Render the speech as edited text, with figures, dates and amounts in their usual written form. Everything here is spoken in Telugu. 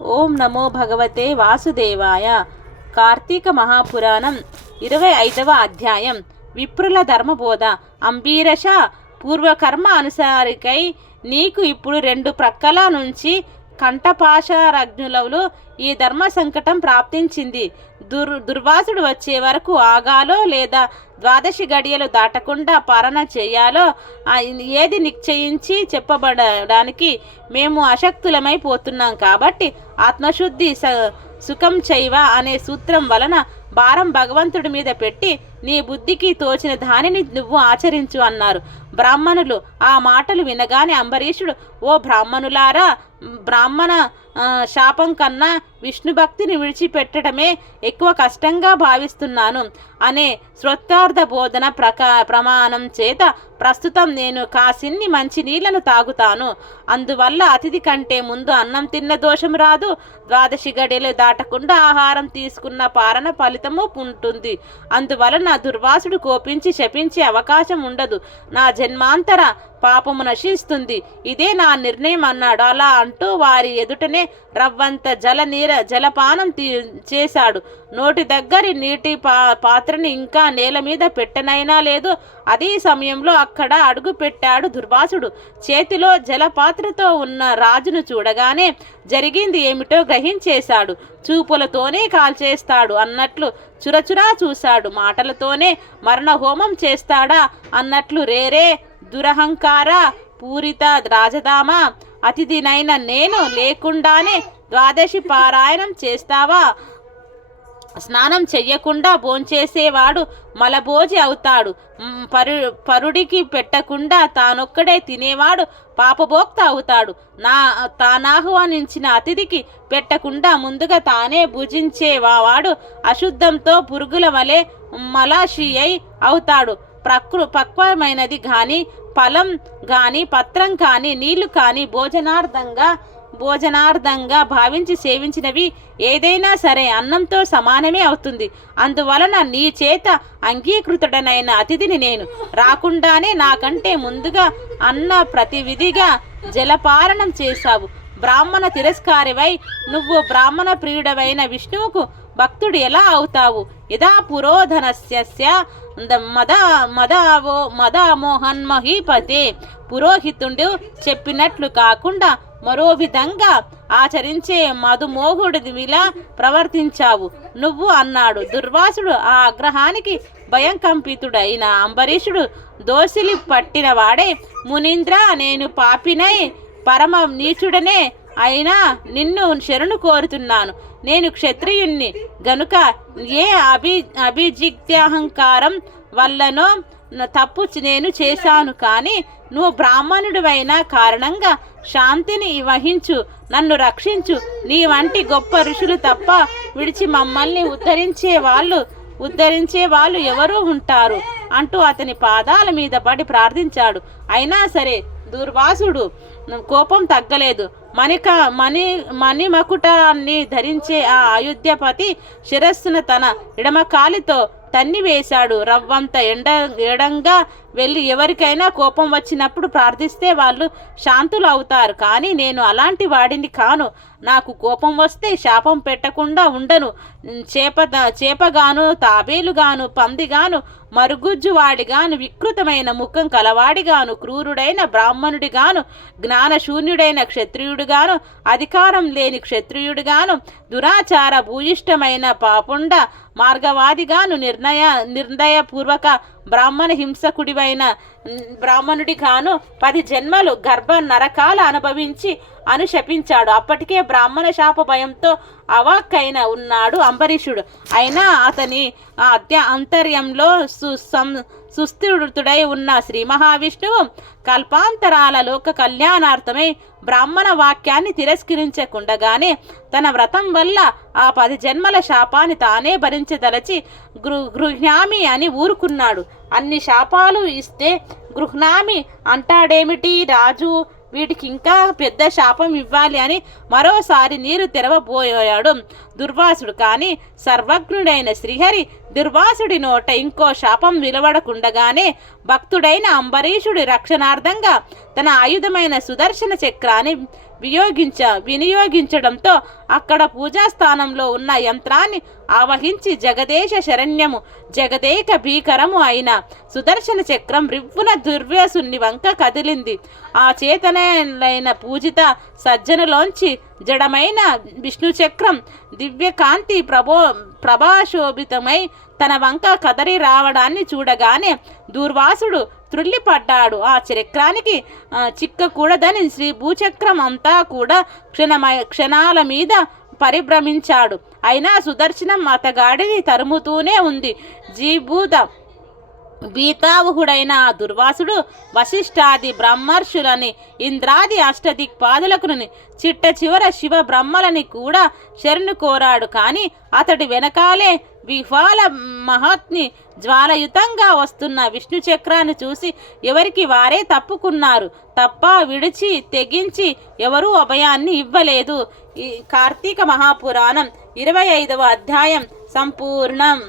ఓం నమో భగవతే వాసుదేవాయ. కార్తీక మహాపురాణం 25వ అధ్యాయం. విప్రుల ధర్మబోధ. అంబీరష, పూర్వకర్మ అనుసారికై నీకు ఇప్పుడు 2 ప్రక్కల నుంచి కంఠపాశారజ్ఞులవులు ఈ ధర్మ సంకటం ప్రాప్తించింది. దుర్వాసుడు వచ్చే వరకు ఆగాలో లేదా 12 గడియలు దాటకుండా పాలన చేయాలో ఏది నిశ్చయించి చెప్పబడడానికి మేము అశక్తులమైపోతున్నాం. కాబట్టి ఆత్మశుద్ధి సుఖం చైవ అనే సూత్రం వలన భారం భగవంతుడి మీద పెట్టి నీ బుద్ధికి తోచిన దానిని నువ్వు ఆచరించు అన్నారు. బ్రాహ్మణులు ఆ మాటలు వినగానే అంబరీషుడు, ఓ బ్రాహ్మణులారా, బ్రాహ్మణ శాపం కన్నా విష్ణు భక్తిని విడిచిపెట్టడమే ఎక్కువ కష్టంగా భావిస్తున్నాను అనే శ్రోత్రార్థ బోధన ప్రమాణం చేత ప్రస్తుతం నేను కాసిన్ని మంచి నీళ్లను తాగుతాను. అందువల్ల అతిథి కంటే ముందు అన్నం తిన్న దోషం రాదు. 12 గడియలు దాటకుండా ఆహారం తీసుకున్న పాలన ఫలితము ఉంటుంది. అందువలన దుర్వాసుడు కోపించి శపించే అవకాశం ఉండదు. నా జన్మాంతర పాపము నశిస్తుంది. ఇదే నా నిర్ణయం అన్నాడు. అలా అంటూ వారి ఎదుటనే రవ్వంత జలపానం చేశాడు. నోటి దగ్గరి నీటి పాత్రని ఇంకా నేల మీద పెట్టనైనా లేదు. అదే సమయంలో అక్కడ అడుగు పెట్టాడు దుర్వాసుడు. చేతిలో జలపాత్రతో ఉన్న రాజును చూడగానే జరిగింది ఏమిటో గ్రహించేశాడు. చూపులతోనే కాల్చేస్తాడు అన్నట్లు చురచురా చూశాడు. మాటలతోనే మరణ హోమం చేస్తాడా అన్నట్లు రేరే దురహంకార పూరిత రాజధామ, అతిథినైన నేను లేకుండానే 12 పారాయణం చేస్తావా? స్నానం చెయ్యకుండా భోంచేసేవాడు మలభోజి అవుతాడు. పరుడికి పెట్టకుండా తానొక్కడే తినేవాడు పాపభోక్త అవుతాడు. తానాహ్వానించిన అతిథికి పెట్టకుండా ముందుగా తానే భుజించేవాడు అశుద్ధంతో పురుగుల వలె మలాషి అవుతాడు. పక్వమైనది కానీ ఫలం కానీ పత్రం కానీ నీళ్లు కానీ భోజనార్థంగా భావించి సేవించినవి ఏదైనా సరే అన్నంతో సమానమే అవుతుంది. అందువలన నీ చేత అంగీకృతుడనైన అతిథిని నేను రాకుండానే నాకంటే ముందుగా అన్న ప్రతివిధిగా జలపారణం చేశావు. బ్రాహ్మణ తిరస్కారివై నువ్వు బ్రాహ్మణ ప్రియుడవైన విష్ణువుకు భక్తుడు ఎలా అవుతావు? యదా పురోధనస్య మదామోహన్మహీపతే, పురోహితుడు చెప్పినట్లు కాకుండా మరో విధంగా ఆచరించే మధుమోహుడివిలా ప్రవర్తించావు నువ్వు అన్నాడు. దుర్వాసుడు ఆ ఆగ్రహానికి భయం కంపితుడైన అంబరీషుడు దోసిలి పట్టిన వాడే, మునీంద్ర, నేను పాపినై పరమ నీచుడనే అయినా నిన్ను శరణు కోరుతున్నాను. నేను క్షత్రియుణ్ణి గనుక ఏ అభిజిత్యహంకారం వల్లనో తప్పు నేను చేశాను. కానీ నువ్వు బ్రాహ్మణుడివైన కారణంగా శాంతిని వహించు, నన్ను రక్షించు. నీ వంటి గొప్ప ఋషులు తప్ప విడిచి మమ్మల్ని ఉద్ధరించే వాళ్ళు ఎవరూ ఉంటారు అంటూ అతని పాదాల మీద పడి ప్రార్థించాడు. అయినా సరే దుర్వాసుడు కోపం తగ్గలేదు. మణిమకుటాన్ని ధరించే ఆ అయోధ్యపతి శిరస్సున తన ఎడమకాలితో తన్ని వేశాడు. రవ్వంత ఎడంగా వెళ్ళి ఎవరికైనా కోపం వచ్చినప్పుడు ప్రార్థిస్తే వాళ్ళు శాంతులు అవుతారు. కానీ నేను అలాంటి వాడిని కాను. నాకు కోపం వస్తే శాపం పెట్టకుండా ఉండను. చేపగాను, తాబేలుగాను, పందిగాను, మరుగుజ్జువాడిగాను, వికృతమైన ముఖం కలవాడిగాను, క్రూరుడైన బ్రాహ్మణుడిగాను, జ్ఞానశూన్యుడైన క్షత్రియుడిగాను, అధికారం లేని క్షత్రియుడిగాను, దురాచార భూయిష్టమైన పాపుండ మార్గవాదిగాను, నిర్దయపూర్వక బ్రాహ్మణ హింసకుడివైన బ్రాహ్మణుడిగాను 10 జన్మలు గర్భ నరకాలు అనుభవించి శపించాడు. అప్పటికే బ్రాహ్మణ శాప భయంతో అవాక్కైన ఉన్నాడు అంబరీషుడు. అయినా అతని అంతర్యంలో సుస్థిరుడై ఉన్న శ్రీ మహావిష్ణువు కల్పాంతరాల లోక కళ్యాణార్థమై బ్రాహ్మణ వాక్యాన్ని తిరస్కరించకుండగానే తన వ్రతం వల్ల ఆ 10 జన్మల శాపాన్ని తానే భరించదలచి గృహ్ణామి అని ఊరుకున్నాడు. అన్ని శాపాలు ఇస్తే గృహ్ణామి అంటాడేమిటి రాజు? వీటికి ఇంకా పెద్ద శాపం ఇవ్వాలి అని మరోసారి నీరు తెరవబోయాడు దుర్వాసుడు. కానీ సర్వజ్ఞుడైన శ్రీహరి దుర్వాసుడి నోట ఇంకో శాపం విలువడకుండగానే భక్తుడైన అంబరీషుడి రక్షణార్థంగా తన ఆయుధమైన సుదర్శన చక్రాన్ని వినియోగించడంతో అక్కడ పూజాస్థానంలో ఉన్న యంత్రాన్ని ఆవహించి జగదేశ శరణ్యము జగదేక భీకరము అయిన సుదర్శన చక్రం రివ్వున దుర్వ్యాసుని వంక కదిలింది. ఆ చేతనైన పూజిత సజ్జనులోంచి జడమైన విష్ణు చక్రం దివ్యకాంతి ప్రభాశోభితమై తన వంక కదరి రావడాన్ని చూడగానే దూర్వాసుడు త్రుళ్ళిపడ్డాడు. ఆ చక్రానికి చిక్కకూడదని శ్రీ భూచక్రం అంతా కూడా క్షణాల మీద పరిభ్రమించాడు. అయినా సుదర్శనం అతగాడిని తరుముతూనే ఉంది. భీతావహుడైన ఆ దుర్వాసుడు వశిష్ఠాది బ్రహ్మర్షులని ఇంద్రాది అష్టదిక్పాదులకుని చిట్ట చివర శివ బ్రహ్మలని కూడా శరణు కోరాడు. కానీ అతడి వెనకాలే విఫాల మహాత్ని జ్వాలయుతంగా వస్తున్న విష్ణు చక్రాన్ని చూసి ఎవరికి వారే తప్పుకున్నారు తప్ప విడిచి తెగించి ఎవరూ అభయాన్ని ఇవ్వలేదు. ఈ కార్తీక మహాపురాణం 25వ అధ్యాయం సంపూర్ణం.